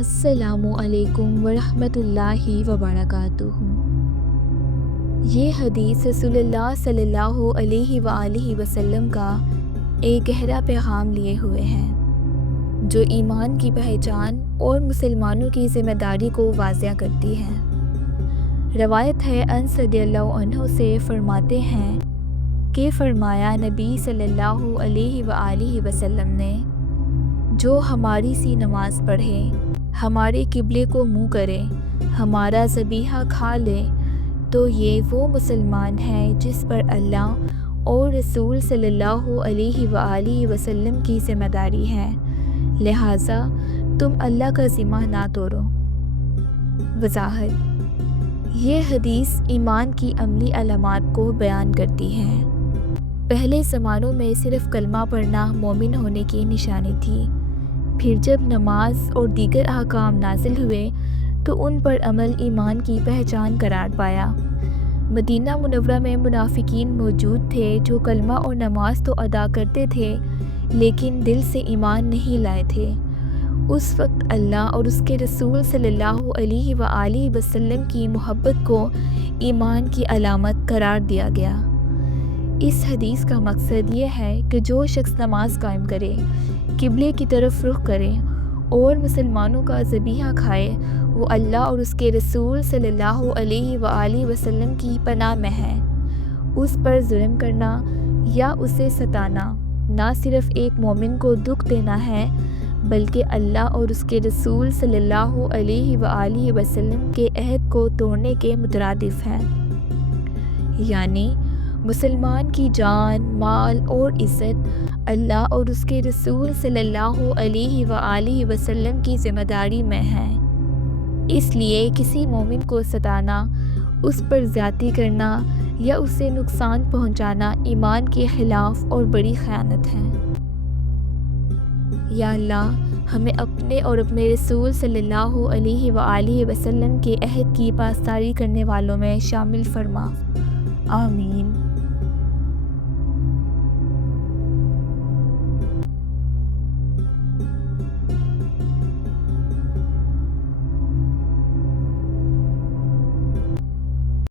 السلام علیکم ورحمۃ اللہ وبرکاتہ۔ یہ حدیث رسول اللہ صلی اللہ علیہ وآلہ وسلم کا ایک گہرا پیغام لیے ہوئے ہے جو ایمان کی پہچان اور مسلمانوں کی ذمہ داری کو واضح کرتی ہے۔ روایت ہے انس رضی اللہ عنہ سے، فرماتے ہیں کہ فرمایا نبی صلی اللہ علیہ وآلہ وسلم نے، جو ہماری سی نماز پڑھے، ہمارے قبلے کو منہ کرے، ہمارا ذبیحہ کھا لے، تو یہ وہ مسلمان ہے جس پر اللہ اور رسول صلی اللہ علیہ وآلہ وسلم کی ذمہ داری ہے، لہٰذا تم اللہ کا ذمہ نہ توڑو۔ وضاحت: یہ حدیث ایمان کی عملی علامات کو بیان کرتی ہے۔ پہلے زمانوں میں صرف کلمہ پڑھنا مومن ہونے کی نشانی تھی، پھر جب نماز اور دیگر احکام نازل ہوئے تو ان پر عمل ایمان کی پہچان قرار پایا۔ مدینہ منورہ میں منافقین موجود تھے جو کلمہ اور نماز تو ادا کرتے تھے لیکن دل سے ایمان نہیں لائے تھے۔ اس وقت اللہ اور اس کے رسول صلی اللہ علیہ وآلہ وسلم کی محبت کو ایمان کی علامت قرار دیا گیا۔ اس حدیث کا مقصد یہ ہے کہ جو شخص نماز قائم کرے، قبلے کی طرف رخ کرے اور مسلمانوں کا ذبیحہ کھائے، وہ اللہ اور اس کے رسول صلی اللہ علیہ وآلہ وسلم کی پناہ میں ہے۔ اس پر ظلم کرنا یا اسے ستانا نہ صرف ایک مومن کو دکھ دینا ہے بلکہ اللہ اور اس کے رسول صلی اللہ علیہ وآلہ وسلم کے عہد کو توڑنے کے مترادف ہے، یعنی مسلمان کی جان، مال اور عزت اللہ اور اس کے رسول صلی اللہ علیہ وآلہ وسلم کی ذمہ داری میں ہے۔ اس لیے کسی مومن کو ستانا، اس پر زیادتی کرنا یا اسے نقصان پہنچانا ایمان کے خلاف اور بڑی خیانت ہے۔ یا اللہ، ہمیں اپنے اور اپنے رسول صلی اللہ علیہ وآلہ وسلم کے عہد کی پاسداری کرنے والوں میں شامل فرما۔ آمین۔